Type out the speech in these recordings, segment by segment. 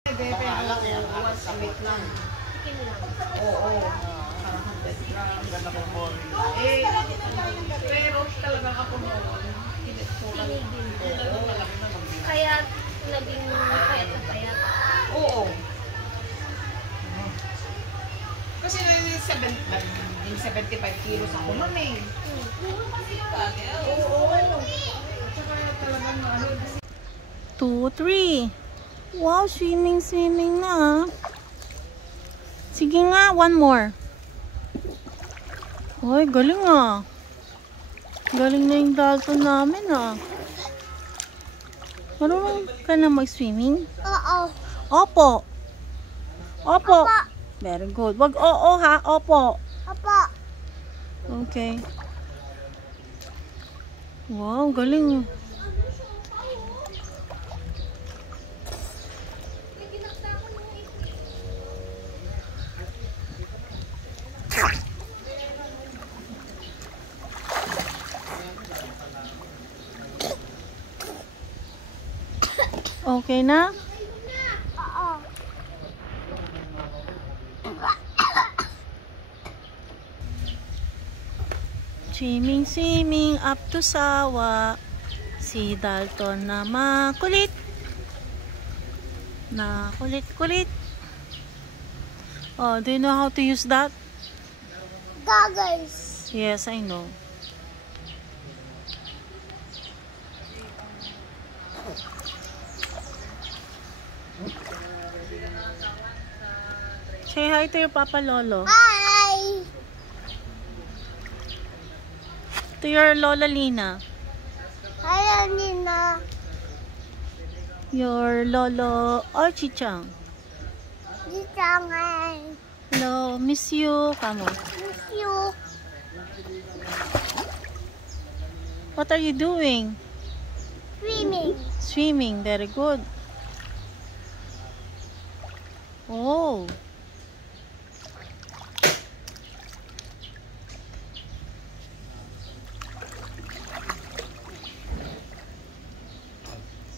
Pero once a week lang. Oo. Parang 100 grams. Eh, pero talaga ka pumuon. Kaya naging payat na payat. Oo. Kasi naging 75 kilos ako nun eh. Oo. Tsaka talagang ano. 2, 3. Wow, swimming na. Sige nga, one more. Hoy, galing ah. Galing na yung Dalton namin ah. Marunong ka na mag-swimming? Oo. Opo. Opo. Very good. Wag oo ha, opo. Opo. Okay. Wow, galing. Okay na? Oo. Swimming up to sawa. Si Dalton na makulit. Na kulit. Oh, do you know how to use that? Goggles. Yes, I know. Say hi to your Papa Lolo. Hi. To your Lola Lina. Hi, Nina. Your Lolo Archie-chan. Hi. Hello, miss you. Come on. Miss you. What are you doing? Swimming. Swimming. Very good. Oh.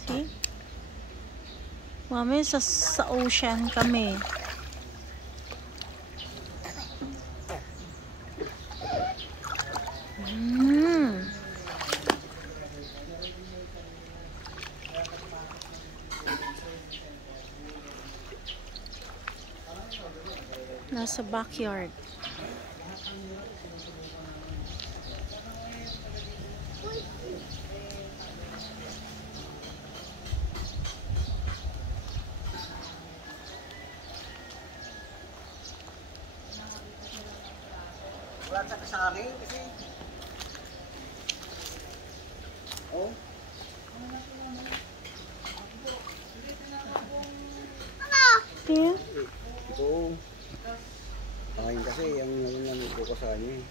See? Mami, sa ocean kami. Nasa backyard. Wala sa akin kasi. Oh. Yeah. Ito. Pakain kasi, ang naman ko sa kanya eh.